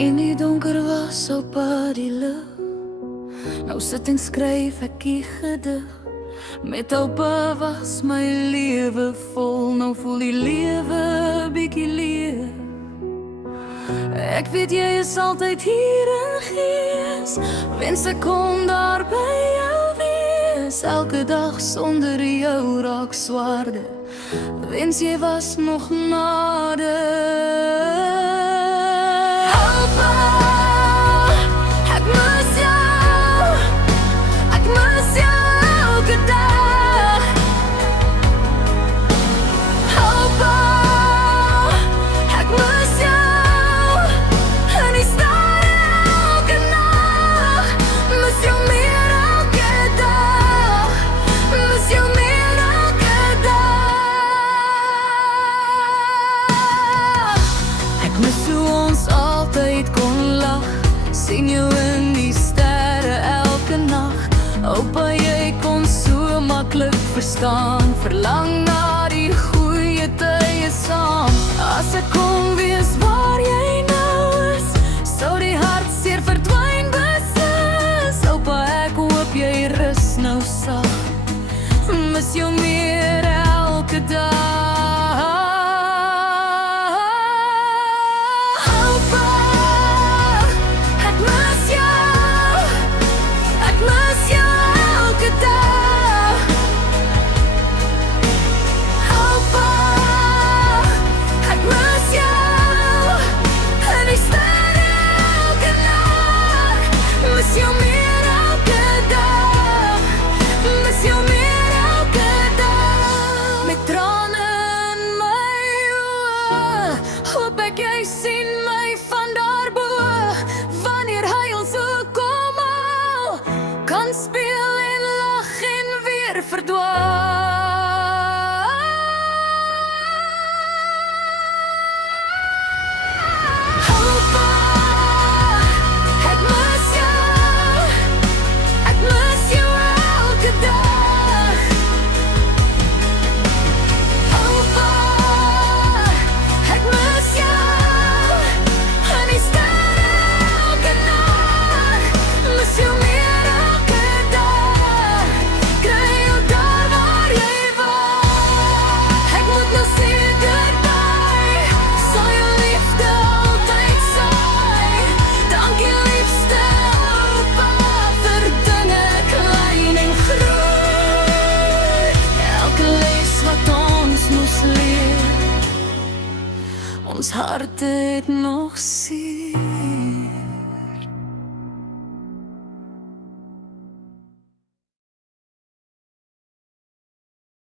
In die donker was op die lig. Nou sit en skryf ek die gedig. Met oupa was my lewe vol. Nou voel die lewe bietjie leeg. Ek weet jy is altyd hier in gees. Wens ek kon daar by jou wees. Elke dag sonder jou raak swaarder. Wens jy was nog nader. Mis hoe ons altyd kon lag. Sien jou in die sterre elke nacht. Oupa, jy kon so maklik verstaan. Verlang na die goeie tye saam. As ek kon wees waar jy nou is, sou die hartseer verdwyn beslis. Oupa, ek hoop jy rus nou sag. Mis jou meer elke dag. Hoop ek jy sien my van daarbo. Wanneer huil so kom al, kan speel en lag en weer verdwaal. Oupa, ek mis jou. Ek mis jou elke dag. Oupa, ons harte het nog seer.